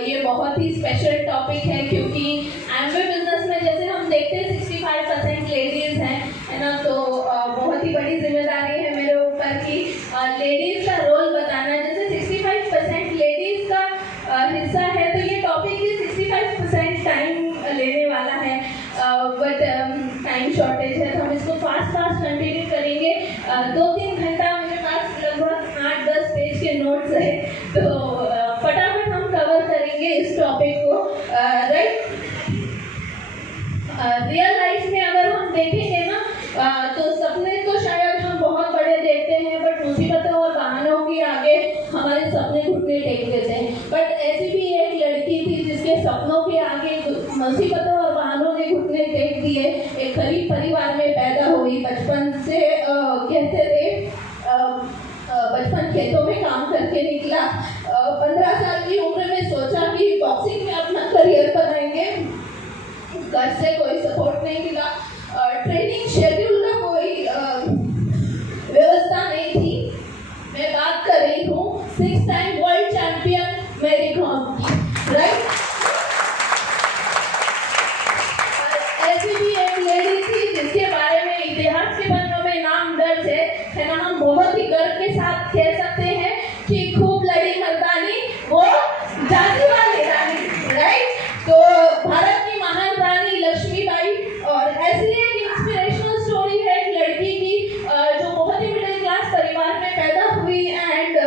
ये बहुत ही special topic है, क्योंकि एमवे बिजनेस में जैसे हम देखते हैं 65% लेडीज हैं, है ना। तो बहुत ही बड़ी जिम्मेदारी है मेरे ऊपर कि लेडीज का रोल बताना। जैसे 65% लेडीज का हिस्सा है, तो ये टॉपिक भी 65% टाइम लेने वाला है, बट टाइम शॉर्टेज है, तो हम इसको फास्ट कंटिन्यू करेंगे। 2-3 घंटा मेरे पास लगभग 8-10 पेज के नोट्स है, तो फटाफट हम कवर करेंगे इस टॉपिक को, राइट। रियल लाइफ में अगर हम देखेंगे ना, तो सपने तो शायद हम बहुत बड़े देखते हैं, बट मुसीबतों और बहानों के आगे हमारे सपने घुटने टेक देते हैं। बट ऐसी भी एक लड़की थी जिसके सपनों के आगे मुसीबतों और बहानों ने घुटने टेक दिए। एक गरीब परिवार में पैदा हुई, बचपन से कहते थे बचपन खेतों में काम करके निकला। 15 साल की उम्र में सोचा कि बॉक्सिंग में अपना करियर बनाएंगे। घर से कोई सपोर्ट नहीं मिला, ट्रेनिंग शेड्यूल का कोई व्यवस्था नहीं थी। मैं बात कर रही हूँ 6 time world champion Mary Kom की, राइट। ऐसी भी एक लेडी थी जिसके बारे में इतिहास के पन्नों में नाम दर्ज है ना। हम बहुत ही गर्व के साथ कह सकते हैं कि खूब लड़ी मर्दानी वो जाती वाली रानी, राइट। तो भारत की महान रानी लक्ष्मीबाई, और ऐसी एक इंस्पिरेशनल स्टोरी है एक लड़की की जो बहुत ही मिडिल क्लास परिवार में पैदा हुई, एंड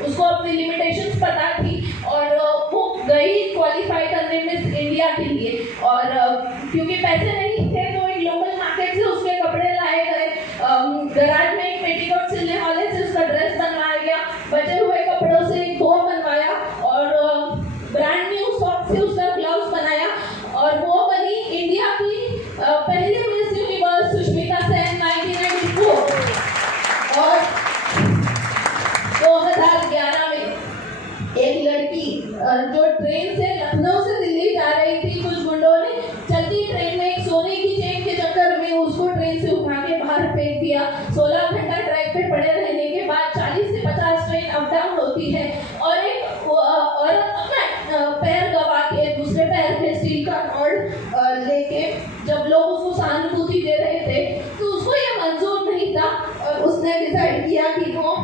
उसको अपनी लिमिटेशंस पता थी, और वो गई क्वालिफाई करने मिस इंडिया के लिए। और क्योंकि पैसे नहीं थे तो एक लोकल मार्केट से उसके कपड़े लाए गए, गराज में एक पेटीकोट सिलने वाले से उसका ड्रेस बनवाया गया, बचे हुए कपड़ों से एक बो बनवाया, और ब्रांड न्यू सॉक्स से उसका ग्लव्स बनाया, और वो बनी इंडिया की पहली मिस यूनिवर्स सुष्मिता सेन 1994। और 2011 में एक लड़की जो ट्रेन से लखनऊ से दिल्ली जा रही थी, कुछ गुंडों ने चलती ट्रेन में एक सोने की चेन के चक्कर में उसको ट्रेन से उठा के बाहर फेंक दिया। 16 घंटा ट्रैक पे पड़े रहने के बाद 40 से 50 ट्रेन अप डाउन होती है, और एक औरत अपना पैर गवा के दूसरे पैर पे स्टील का रॉड लेके जब लोग उसको सहानुभूति दे रहे थे, तो उसको ये मंजूर नहीं था, और उसने डिसाइड किया कि वो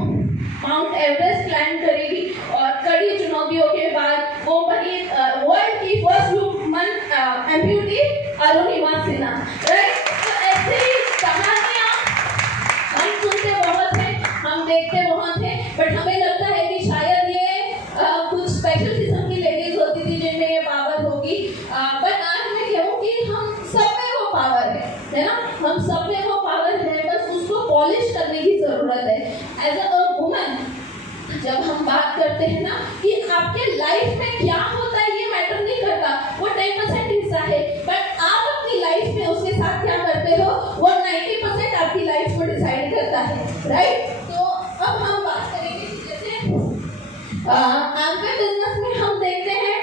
माउंट एवरेस्ट क्लाइंब करेगी। और कड़ी चुनौतियों के बाद वो बनी वर्ल्ड की first woman amputee Arunima Sinha, right. तो ऐसे ही कहानियाँ हम सुनते बहुत हैं, हम देखते बहुत हैं, बट हमें लगता है कि शायद ये कुछ स्पेशल किस्म की लेडीज होती थी जिनमें ये पावर होगी, बट आज मैं कहूँ कि हम सब में वो पावर है ना। हम सब में वो पावर है, बस उसको पॉलिश करने की जरूरत है। एज अ वुमन जब हम बात करते हैं ना कि आपके लाइफ में क्या होता है ये मैटर नहीं करता, वो 10% हिस्सा है, बट आप अपनी लाइफ में उसके साथ क्या करते हो वो 90% आपकी लाइफ को डिसाइड करता है, राइट। तो अब हम बात करेंगे जैसे आपके बिजनेस में हम देखते हैं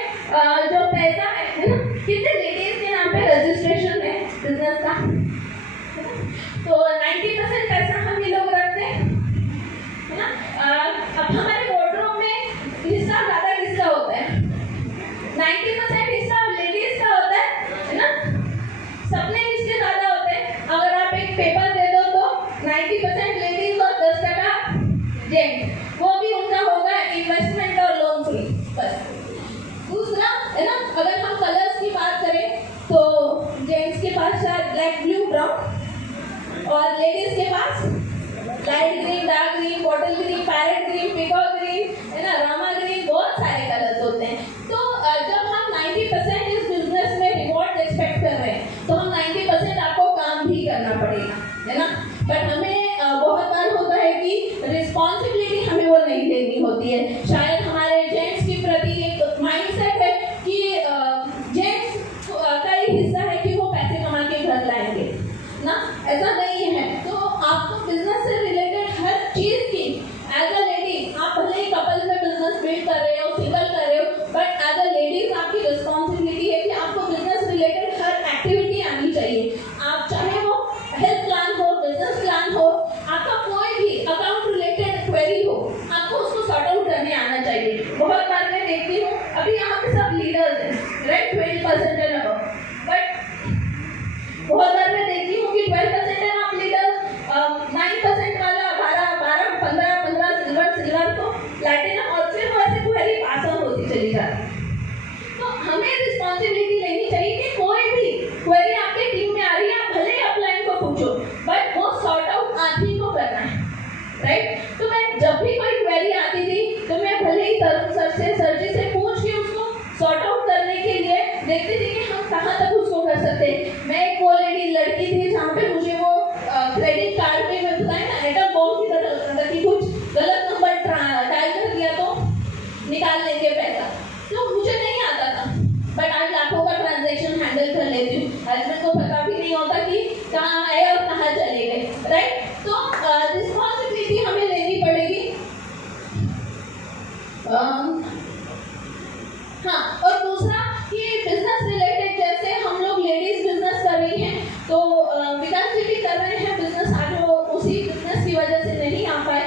जो पैसा है ना, कितने लेडीज के नाम पे रजिस्ट्रेशन है बिजनेस का, तो 90% पैसा हम ये लोग रखते हैं, है ना। अब हमारे वार्डरोब में हिस्सा ज़्यादा किसका होता है? 90% हिस्सा लेडीज का होता है ना। सपने किसके ज़्यादा होते हैं? अगर आप एक पेपर दे दो तो 90% लेडीज और 10% जेंट्स, वो भी उनका होगा इन्वेस्टमेंट और लोन फ्री, बस। दूसरा है ना, अगर हम कलर्स की बात करें तो जेंट्स के पास शायद ब्लैक, ब्लू, ब्राउन, और लेडीज के पास light green, dark green, bottle green, parrot green, peacock green, है ना, रामा ग्रीन, बहुत सारे कलर्स होते हैं। तो जब हम 90% इस बिजनेस में रिवॉर्ड एक्सपेक्ट कर रहे हैं, तो हम 90% आपको काम भी करना पड़ेगा, है ना। बट हमें बहुत बार होता है कि रिस्पॉन्सिबिलिटी हमें वो नहीं लेनी होती है। शायद हमारे जेंट्स के प्रति एक माइंडसेट है कि जेंट्स का एक हिस्सा है कि वो पैसे कमा के घर लाएंगे ना, ऐसा नहीं है। तो आपको बिजनेस से रिलेटेड हर चीज की एज अ लेडी आप हम सब लीडर्स हैं, राइट, 12% एंड अबव, बट बहुत बार मैं देखती हूँ कि 12% एंड आप लीडर्स 9% वाला 15 सिल्वर को प्लैटिनम, और फिर वैसे क्वेरी पास ऑन होती चली जाती है। तो हमें रिस्पॉन्सिबिलिटी लेनी चाहिए कि कोई भी क्वेरी आपके टीम में आ रही है, आप भले ही अपलाइन को पूछो, बट वो सॉर्ट आउट आप ही को करना है, राइट। तो मैं जब भी कोई क्वेरी आती थी तो मैं भले ही सर जी से पूछ के उसको सॉर्ट आउट करने के लिए देखती थी कि हम कहाँ तक उसको कर सकते हैं। मैं एक वो लड़की थी जहाँ पे मुझे वो क्रेडिट कार्ड पे मैं बताया ना एटम बॉम्ब की तरह होता था कि कुछ गलत नंबर डायल कर दिया तो निकाल लेंगे पैसा, तो मुझे नहीं आता था, बट आज लाखों का ट्रांजैक्शन हैंडल कर लेती हूँ। आज मेरे को पता भी नहीं होता कि कहाँ आए और कहाँ चले गए, राइट। तो रिस्पॉन्सिबिलिटी हमें लेनी पड़ेगी। हाँ, और दूसरा कि बिजनेस रिलेटेड, जैसे हम लोग लेडीज बिजनेस कर रही हैं, तो विकास जी भी कर रहे हैं बिजनेस, आज वो उसी बिजनेस की वजह से नहीं आ पाए,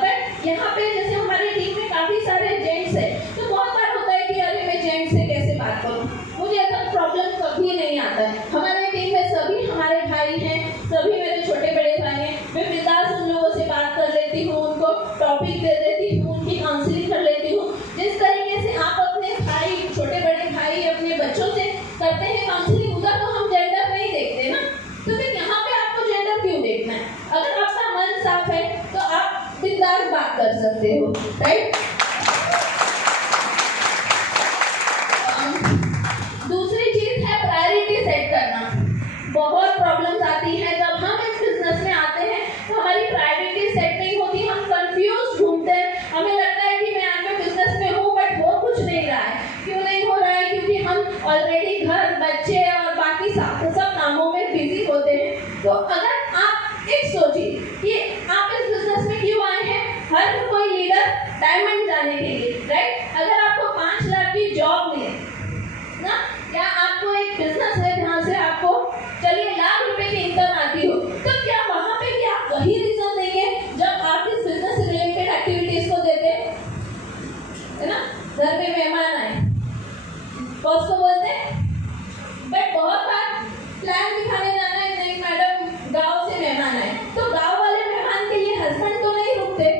बट यहाँ पे जैसे हमारी टीम में काफ़ी सारे जेंट्स हैं, तो बहुत बार होता है कि अरे मैं जेंट्स से कैसे बात करूँ, मुझे ऐसा प्रॉब्लम कभी नहीं आता है। हमारे टीम में सभी हमारे भाई हैं, सभी मेरे छोटे बड़े भाई हैं, मैं बिंदास उन लोगों से बात कर लेती हूँ, उनको टॉपिक दे देती हूँ, उनकी काउंसलिंग कर लेती हूँ। जिस तरीके से आप अपने भाई, छोटे बड़े भाई अपने बच्चों से करते हैं काउंसलिंग, उधर तो हम जेंडर नहीं देखते ना, तो फिर यहाँ पे आपको जेंडर क्यों देखना है? अगर आपका मन साफ है तो आप बिंदास बात कर सकते हो, राइट। दूसरी चीज है प्रायोरिटी सेट करना। बहुत प्रॉब्लम्स आती है जब हम इस बिजनेस में आते हैं तो हमारी प्रायोरिटी सेट नहीं होती, हम कंफ्यूज घूमते हैं, हमें लगता है कि मैं आज में बिजनेस में हूँ बट हो कुछ नहीं रहा है। क्यों नहीं हो रहा है? क्योंकि हम ऑलरेडी घर, बच्चे और बाकी सब कामों में बिजी होते हैं। तो अगर आप एक सोचिए कि आप इस बिजनेस में क्यों आए हैं, हर कोई लीडर डायमंड जाने के लिए, राइट। अगर आपको 5 लाख की जॉब मिले ना, या आपको एक बिजनेस है जहाँ से आपको चलिए लाख रुपए की इनकम आती हो, तो क्या वहाँ पे भी आप वही रीजन देंगे जब आप इस बिजनेस से रिलेटेड एक्टिविटीज को देते है ना? घर में मेहमान आए, बॉस को बोलते हैं बट बहुत बार प्लान दिखाने जाना है, नहीं मैडम गांव से मेहमान आए, तो गांव वाले मेहमान के लिए हस्बैंड तो नहीं रुकते,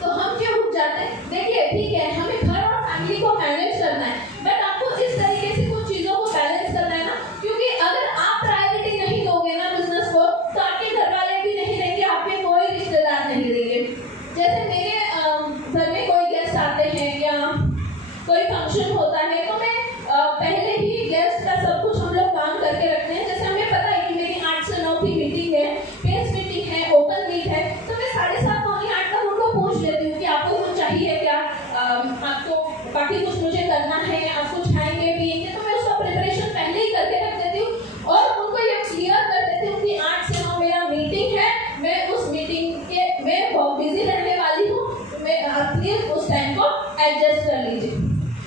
तो हम क्यों रुक जाते हैं? देखिए ठीक है, हमें घर और फैमिली को मैनेज करना है, बट आपको इस तरीके से कुछ चीज़ों को बैलेंस करना है ना, क्योंकि अगर आप प्रायोरिटी नहीं दोगे ना बिजनेस को, तो आपके घर वाले भी नहीं देंगे, आपके कोई रिश्तेदार नहीं देंगे। जैसे मेरे घर में कोई गेस्ट आते हैं या कोई फंक्शन होता है, तो मैं पहले ही गेस्ट का सब कुछ हम लोग काम करके रखते हैं। जैसे हमें पता है कि मेरी 8 से 9 की मीटिंग है, पेस मीटिंग है, ओपन मीट है, तो मैं 7:30 पौने 8 तक उनको पूछ लेती हूँ कि आपको कुछ चाहिए क्या, आपको बाकी कुछ मुझे करना है, आप कुछ खाएंगे पिएंगे, तो मैं उसका प्रिपरेशन पहले ही करके रख देती हूँ और उनको ये क्लियर कर देती हूँ कि 8 से 9 मेरा मीटिंग है, मैं उस मीटिंग के मैं बहुत बिजी रहने वाली हूँ, मैं प्लीज उस टाइम को एडजस्ट कर लीजिए।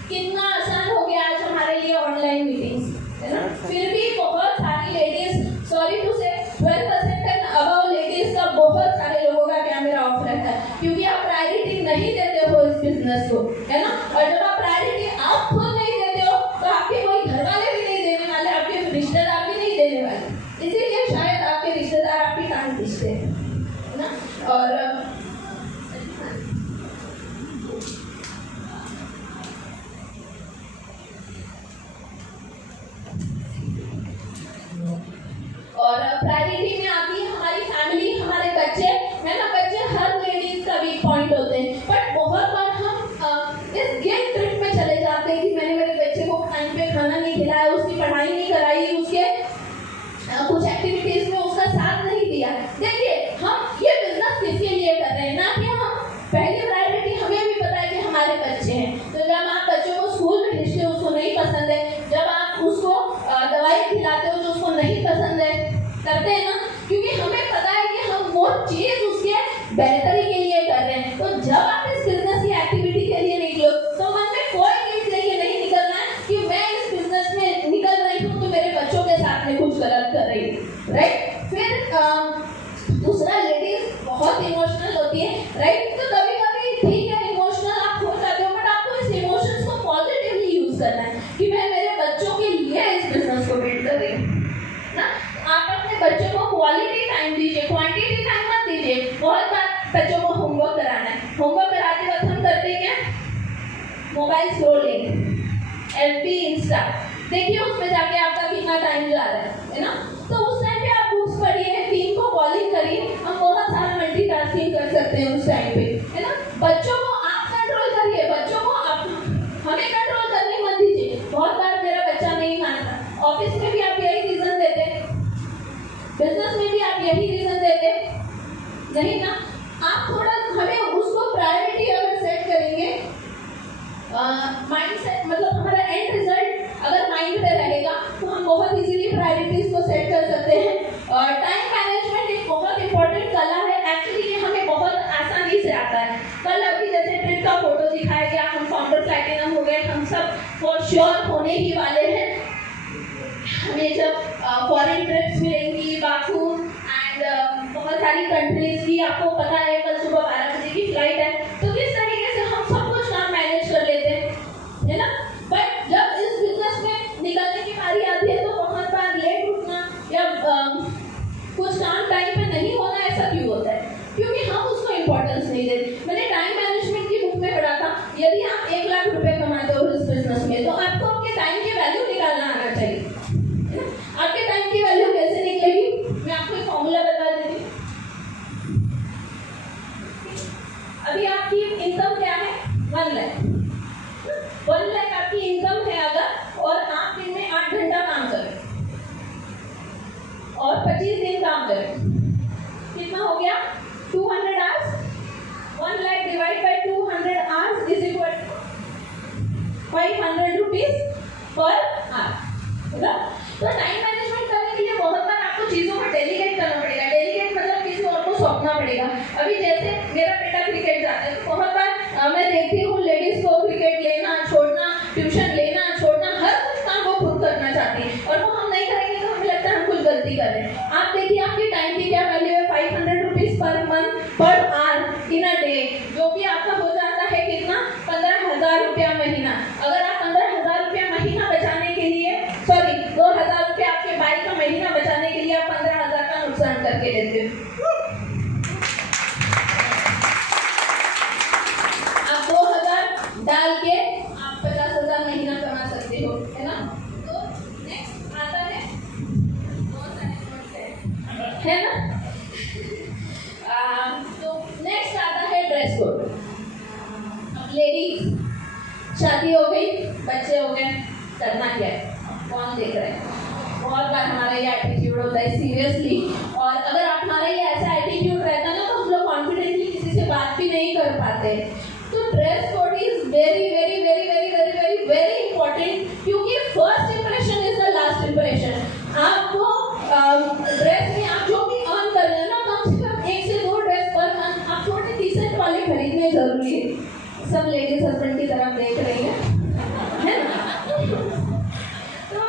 कितना आसान हो गया आज हमारे लिए ऑनलाइन मीटिंग्स, है ना? फिर भी बहुत सारी लेडीज, सॉरी टू से 12% एंड अबव लेडीज का बहुत सारे लोगों का कैमरा ऑफ रहता है, क्योंकि आप प्रायोरिटी नहीं देते हो इस बिजनेस को, है ना? और जब आप प्रायोरिटी आप खुद नहीं देते हो तो आपके कोई घर वाले भी नहीं देने वाले, आपके रिश्तेदार भी नहीं देने वाले, इसीलिए शायद आपके रिश्तेदार आपकी टांग खींचते हैं, है ना? और प्रायोरिटी में आती है हमारी फैमिली, हमारे बच्चे, है ना? बच्चे हर लेडीज का वीक पॉइंट होते हैं, बट बहुत बार हम इस गिल्ट ट्रिप में चले जाते हैं कि मैंने मेरे बच्चे को टाइम पे खाना नहीं खिलाया, उसकी पढ़ाई नहीं कराई, उसके कुछ एक्टिविटीज में उसका साथ नहीं दिया। देखिए हम ये बिजनेस किसके लिए कर रहे हैं, ना कि हम पहली प्रायोरिटी हमें भी पता है कि हमारे बच्चे हैं, तो जब आप बच्चों को स्कूल में भेजते हो उसको नहीं पसंद है, जब आप उसको दवाई खिलाते हो जो उसको नहीं पसंद है, करते हैं ना, क्योंकि हमें पता है कि हम वो चीज उसके बेहतरी के लिए कर रहे हैं। तो जब आप इस बिजनेस की एक्टिविटी के लिए निकलो तो मन में कोई गिल्ट लेके नहीं निकलना है कि मैं इस बिजनेस में निकल मोबाइल स्क्रॉलिंग, FB, इंस्टा, देखिए उसमें जाके आपका कितना टाइम जा रहा है ना। तो उस टाइम पे आप बुक्स पढ़िए, टीम को कॉलिंग करिए, हम बहुत सारा मल्टीटास्किंग कर सकते हैं उस टाइम पे, है ना। बच्चों को आप कंट्रोल करिए, बच्चों को आप हमें कंट्रोल करने मत दीजिए। बहुत बार मेरा बच्चा नहीं मानता, ऑफिस में भी आप यही रीजन देते, बिजनेस में भी आप यही रीजन देते, नहीं ना। आप थोड़ा हमें उसको प्रायोरिटी अगर सेट करेंगे, माइंड सेट मतलब हमारा एंड रिजल्ट अगर माइंड में रहेगा तो हम बहुत इजीली प्रायोरिटीज को सेट कर सकते हैं। और टाइम मैनेजमेंट एक बहुत इंपॉर्टेंट कला है, एक्चुअली ये हमें बहुत आसानी से आता है। कल अभी जैसे ट्रिप का फोटो दिखाया गया, हम फाउंडर प्लैटिनम हो गए, हम सब फॉर श्योर होने ही वाले हैं। हमें जब फॉरेन ट्रिप्स मिलेंगी, बाकू एंड बहुत सारी कंट्रीज की, आपको पता है कल सुबह 12 बजे की फ्लाइट है, तो किस तरीके से हम सब कुछ काम मैनेज कर लेते हैं, है ना। बट जब इस बिजनेस में निकलने की बारी आती है तो बहुत बार लेट उठना या कुछ काम टाइम पे नहीं होना, ऐसा क्यों होता है? क्योंकि हम उसको इम्पोर्टेंस नहीं देते। मैंने टाइम मैनेजमेंट की बुक में पढ़ा था, यदि आप 1 लाख रुपए कमाते हो इस बिजनेस में तो आपको आपके टाइम की वैल्यू निकालना आना चाहिए, है ना। आपके टाइम की वैल्यू कैसे निकलेगी, मैं आपको एक फॉर्मूला बता देती हूँ। अभी आपकी इनकम क्या है? 1 लाख। 1 लाख आपकी इनकम है अगर, और आप दिन में 8 घंटा काम करें और 25 दिन काम करें, कितना हो गया? 200 hours. 1 lakh divide by 200 hours is equal to 500 rupees per hour. तो टाइम मैनेजमेंट करने के लिए बहुत बार आपको चीजों को डेलीगेट करना पड़ेगा। डेलीगेट मतलब किसी और को सौंपना पड़ेगा। अभी जैसे मेरा बेटा क्रिकेट जाता है तो बहुत बार मैं देखती हूँ लेडीज को क्रिकेट लेना छोड़ना, ट्यूशन लेना छोड़ना, हर कुछ काम वो खुद करना चाहती है, और वो हम नहीं करेंगे तो हमें लगता है हम कुछ गलती कर रहे हैं। आप देखिए आपकी टाइम की क्या वैल्यू है? 500 rupees per month per hour in a day, जो कि आपका हो जाता है कितना? 15,000 रुपया महीना। अगर आप 15,000 रुपया महीना बचाने के लिए, सॉरी 2,000 रुपया आपके बाइक का महीना बचाने के लिए आप 15,000 का नुकसान करके देते हो। आप 2,000 डाल के आप 50,000 महीना कमा सकते हो, है ना। तो नेक्स्ट आता है, है ना। तो नेक्स्ट आता है ड्रेस कोड। अब लेडीज शादी हो गई, बच्चे हो गए, करना क्या है? कौन देख रहे हैं? बहुत बार हमारा ये एटीट्यूड होता है सीरियसली, और अगर आप हमारा ये ऐसा एटीट्यूड रहता ना तो हम लोग कॉन्फिडेंटली किसी से बात भी नहीं कर पाते। तो dress code is very very very very very very very important, क्योंकि first impression is the last impression. आपको ड्रेस में आप जो भी अर्न कर रहे हैं ना, कम से कम 1 से 2 ड्रेस पर मंथ आप थोड़े डिसेंट वाले खरीदने जरूरी है। सब लेडीज हस्बैंड की तरफ देख रही है ना। तो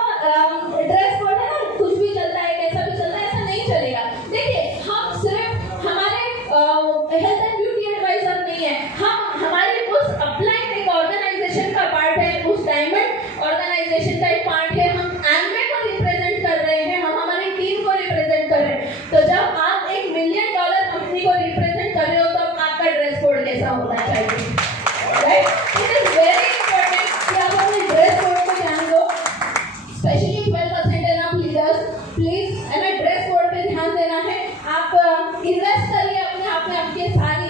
ड्रेस कोड है ना, कुछ भी चलता है, कैसा भी चलता है, ऐसा नहीं चलेगा। देखिए हम सिर्फ हमारे हेल्थ एंड ब्यूटी एडवाइजर नहीं है, हम हमारे उस अपलाइन एक ऑर्गेनाइजेशन का पार्ट है, उस डायमंड ऑर्गेनाइजेशन का एक पार्ट है। हम एमवे को रिप्रेजेंट कर रहे हैं, हम हमारी टीम को रिप्रेजेंट कर रहे हैं। तो जब आप $1 मिलियन कंपनी को रिप्रेजेंट कर रहे हो तो आपका ड्रेस कोड कैसा होना चाहिए, right? It is very important कि आप अपने ड्रेस कोड को ध्यान दो, स्पेशली 12% एंड आप लीडर्स प्लीज हमें ड्रेस कोड पे ध्यान देना है। आप इन्वेस्ट करिए अपने आप में, आपके सारी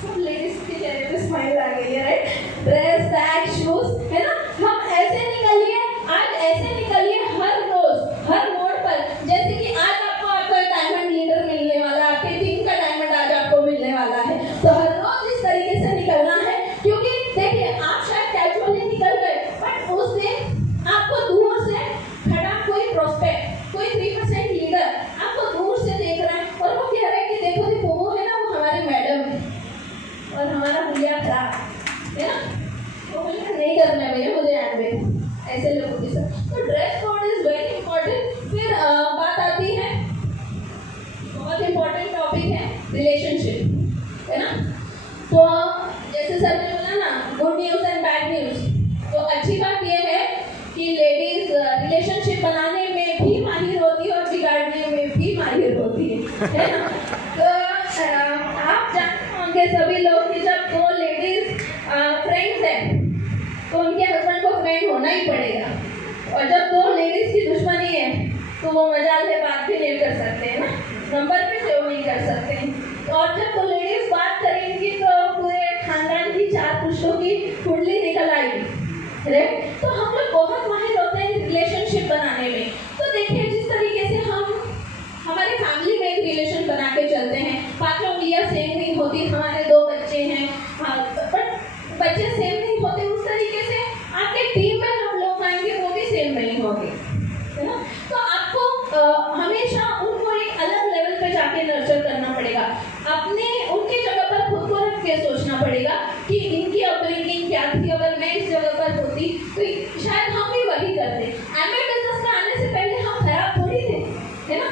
सब लेडीज के चेहरे पे स्माइल आ गई है, राइट? ड्रेस, बैग, शूज, है ना। हम ऐसे निकलिए, आज ऐसे निकलिए हर रोज हर मोड़ पर, जैसे कि आज आपको आपका डायमंड लीडर मिलने वाला है, आपकी टीम का डायमंड आज आपको मिलने वाला है। तो हर रोज इस तरीके से निकलना है, क्योंकि देखिए आप शायद कैजुअली निकल गए, बट उस दिन आपको दूर से खड़ा कोई प्रोस्पेक्ट, कोई 3% लीडर आपको दूर से देख रहा है और वो कह रहा है कि देखो देखो वो है ना, वो हमारी मैडम है और हमारा भैया खराब है ना, वो मुझे नहीं करना है भैया, मुझे एंड में ऐसे लोगों के साथ। तो dress code is very important. फिर बात आती है, बहुत इंपॉर्टेंट टॉपिक है रिलेशनशिप, है ना। तो जैसे सर ने बोला ना, good news and bad news. तो अच्छी बात यह है कि लेडीज रिलेशनशिप बनाने में भी माहिर होती है और बिगाड़ने में भी माहिर होती है ना। तो आप जानते होंगे सभी लोग कि जब 2 लेडीज फ्रेंड्स है होना ही पड़ेगा। और जब दो लेडीज की दुश्मनी है तो वो मजाल है बात भी नहीं कर सकते हैं ना, नंबर भी सेव नहीं कर सकते हैं। और जब तो लेडीज बात करेंगी तो पूरे खानदान की 4 पुरुषों की कुंडली निकल आएगी। तो हम लोग बहुत माहिर होते हैं रिलेशनशिप बनाने में। तो देखिए जिस तरीके से हम हमारे फैमिली में एक रिलेशन बना के चलते हैं, पांचों उंगलियां सेम नहीं होती, हमारे 2 बच्चे हैं बट बच्चे सेम नहीं होते, उस तरीके से आपके टीम में हम लोग आएंगे वो भी सेम नहीं होंगे, है ना। तो आपको हमेशा उनको एक अलग लेवल पे जाके नर्चर करना पड़ेगा, अपने उनकी जगह पर खुद को रख के सोचना पड़ेगा कि इनकी अपब्रिंगिंग क्या थी, अगर मैं इस जगह पर होती तो शायद हम भी वही करते। एमए बिजनेस में आने से पहले हम खराब थोड़ी थे, है ना।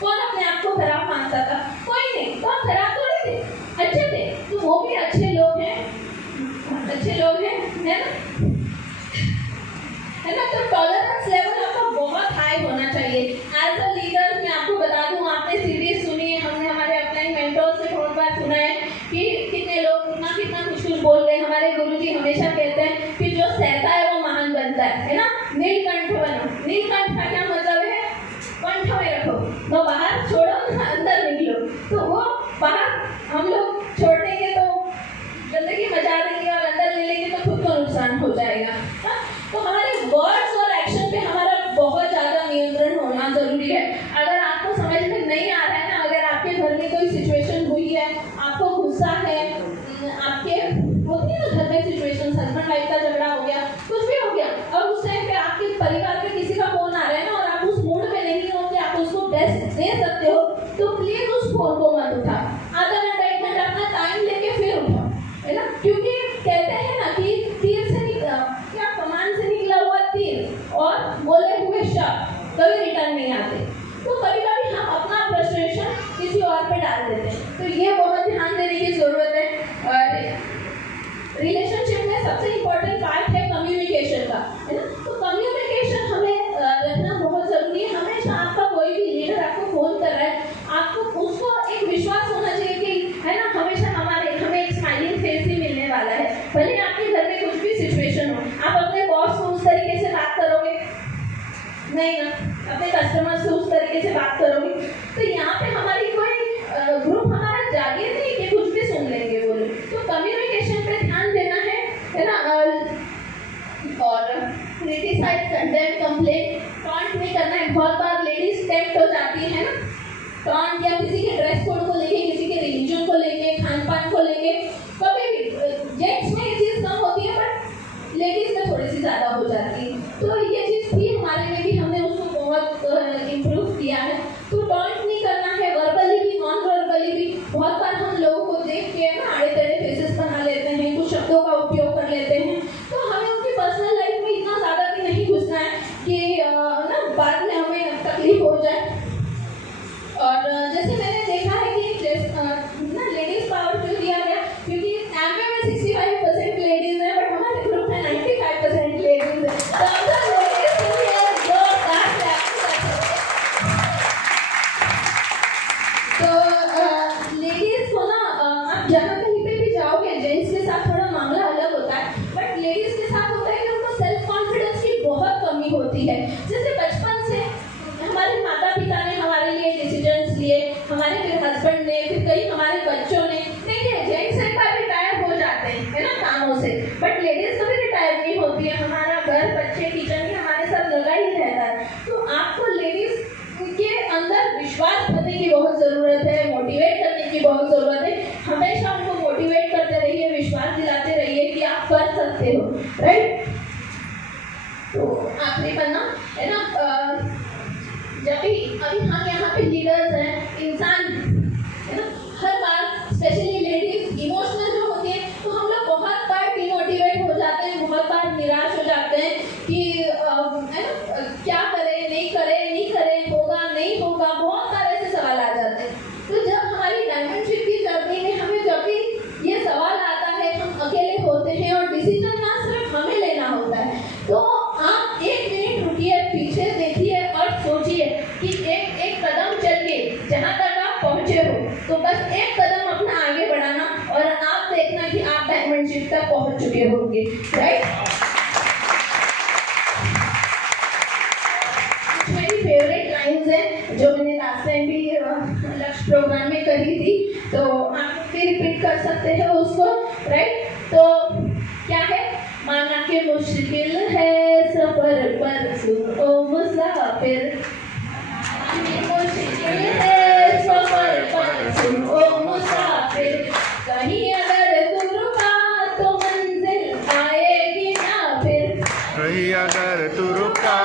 कौन अपने आप को खराब मानता था? कोई नहीं। तो हम खराब थोड़ी थे, अच्छे थे। तो वो भी अच्छे लोग हैं, है ना, है ना। तो टॉलरेंस लेवल आपका बहुत हाई होना चाहिए। एज अ लीडर मैं आपको बता दूं, आपने सीरीज सुनी है, हमने हमारे अपने मेंटोर से बहुत बार सुना है कि कितने लोग कितना कुछ बोल रहे हैं। हमारे गुरुजी हमेशा कहते हैं कि जो सहता है वो महान बनता है ना। नीलकंठ बनो। नीलकंठ का क्या मतलब है? कंठ में रखो, वो बाहर छोड़ो, अंदर निकलो। तो वो बाहर हम लोग छोड़ देंगे तो गंदगी मचा देंगे और अंदर ले लेंगे तो खुद को नुकसान हो जाएगा। तो हमारे वर्ड्स और एक्शन पे हमारा बहुत ज़्यादा नियंत्रण होना जरूरी है। अगर आपको समझ में नहीं आ रहा है ना, अगर आपके घर में कोई सिचुएशन हुई है, आपको गुस्सा है, आपके होती है ना घर में सिचुएशन, हस्बैंड वाइफ का झगड़ा हो गया, कुछ भी हो गया, और उस टाइम पे आपके परिवार में किसी का फोन आ रहा है ना और आप उस मूड में नहीं हो कि आप उसको बेस्ट दे सकते हो, तो प्लीज उस फोन को मत उठा। आधा घंटा 1 घंटा अपना टाइम लेके फिर उठाओ, है ना। क्योंकि कहते हैं ना कि तीर से क्या कमान से निकला हुआ तीर और बोले हुए शब्द कभी रिटर्न नहीं आते। तो कभी कभी हम अपना फ्रस्ट्रेशन किसी और पे डाल देते हैं। तो ये बहुत ध्यान देने की जरूरत है। और रिलेशनशिप में सबसे इम्पोर्टेंट पार्ट है कम्युनिकेशन का, है ना। तो कम्युनिकेशन हमें रखना बहुत जरूरी है। हमेशा आपका कोई भी लीडर आपको फोन कर रहा है, आपको उसको एक विश्वास होना चाहिए कि, है ना, हमेशा हमें एक स्माइलिंग फेस ही मिलने वाला है। भले आपके घर में कुछ भी सिचुएशन हो, आप अपने बॉस को उस तरीके से बात करोगे नहीं ना, अपने कस्टमर से उस तरीके से बात करोगे। तो यहाँ पे हमारी कोई ग्रुप हमारा जागे नहीं कि कुछ भी सुन लेंगे बोले। तो कम्युनिकेशन पे ध्यान देना है ना। और क्रिटिसाइज, कंडेम, कंप्लेन, टॉन्ट नहीं करना है। बहुत बार लेडीज टेम्प्ट हो जाती है ना, टॉन्ट या किसी के ड्रेस कोड को लेके, किसी के रिलीजन को लेके, खान पान को लेके। कभी भी जेंट्स में ये चीज़ कम होती है बट लेडीज में थोड़ी सी ज़्यादा हो जाती है। तो ये चीज़ थी हमारे में भी, हमने उसको बहुत इम्प्रूव किया है। तो टॉन्ट नहीं करना है, वर्बली भी नॉन वर्बली भी। बहुत बार हम लोगों को देख के ना आड़े टेढ़े फेसेस बना लेते हैं, कुछ शब्दों का उपयोग कर लेते हैं। तो हमें उनकी पर्सनल लाइफ में इतना ज़्यादा भी नहीं घुसना है कि ना बाद में हमें तकलीफ हो जाए। और जैसे मैंने देखा है कि ना लेडीज पावर क्यों दिया गया, क्योंकि एमए में 65% लेडीज है बट हमारे ग्रुप में 95% लेडीज है। तो लेडीज को ना आप जहाँ कहीं पे भी जाओगे, जेंट्स के साथ थोड़ा मामला अलग होता है बट लेडीज के साथ होता है कि उनको सेल्फ कॉन्फिडेंस की बहुत कमी होती है। जैसे बचपन से हमारे माता पिता ने हमारे लिए डिसीजंस लिए, हमारे फिर हस्बैंड ने, फिर कई हमारे बच्चों ने। देखिए जेंट्स एक बार रिटायर हो जाते हैं, है ना, कामों से, बट लेडीज कभी रिटायर नहीं होती है। हमारा घर, बच्चे, किचन ही हमारे साथ लगा ही रहता है। तो आपको लेडीज के अंदर विश्वास करने की बहुत ज़रूरत है, मोटिवेट करने की बहुत ज़रूरत है। हमेशा उनको मोटिवेट करते रहिए, विश्वास दिलाते रहिए कि आप कर सकते हो, राइट। तो आखिरी पन्ना, है ना, जब भी अभी हम यहाँ पे लीडर्स हैं, इंसान, है ना, हर बार स्पेशली लेडीज इमोशनल जो होती है, तो हम लोग बहुत बार डिमोटिवेट हो जाते हैं, बहुत बार निराश हो जाते हैं कि है ना, क्या करें, नहीं करें, होगा नहीं होगा, बहुत सारे ऐसे सवाल आ जाते हैं। तो जब हमारी डायमेंडशिप की जर्नी में हमें जब भी ये सवाल आता है, हम अकेले होते हैं और डिसीजन ना सिर्फ हमें लेना होता है, तो आप 1 मिनट रुकिए, पीछे देखिए और सोचिए कि एक कदम चल के जहाँ तक आप पहुँचे हो, तो बस एक कदम अपना आगे बढ़ाना और आप देखना कि आप डायमेंडशिप तक पहुँच चुके होंगे, राइट। प्रोग्राम में करी थी, तो आप फिर रिपीट कर सकते हैं उसको, राइट। तो क्या है, माना कि मुश्किल है सफर पर सुन ओ मुसाफिर, मुश्किल है सफर पर सुन ओ मुसाफिर, कहीं अगर तू रुका तो मंजिल आएगी ना फिर, कहीं अगर तू रुका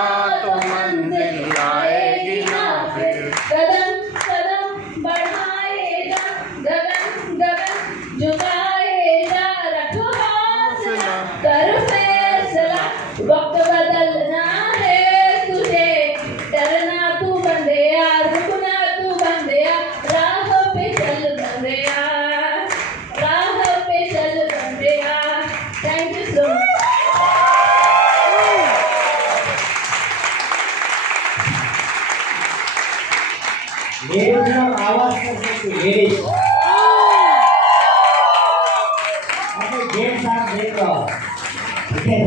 तो मंजिल आएगी ना फिर, कदम कदम बढ़ाएगा गगन गगन झुकाएगा, रखो हौसला कर फैसला, वक्त बदलना है तुझे, डरना तू बंदेया, रुकना तू बंदेया, राह पे चल बंदेया, राह पे चल बंदेया। Thank you so much. Ladies लोग आवाज कर सकते, लेडीज जेंट्स आप देख रहे हो, ठीक है।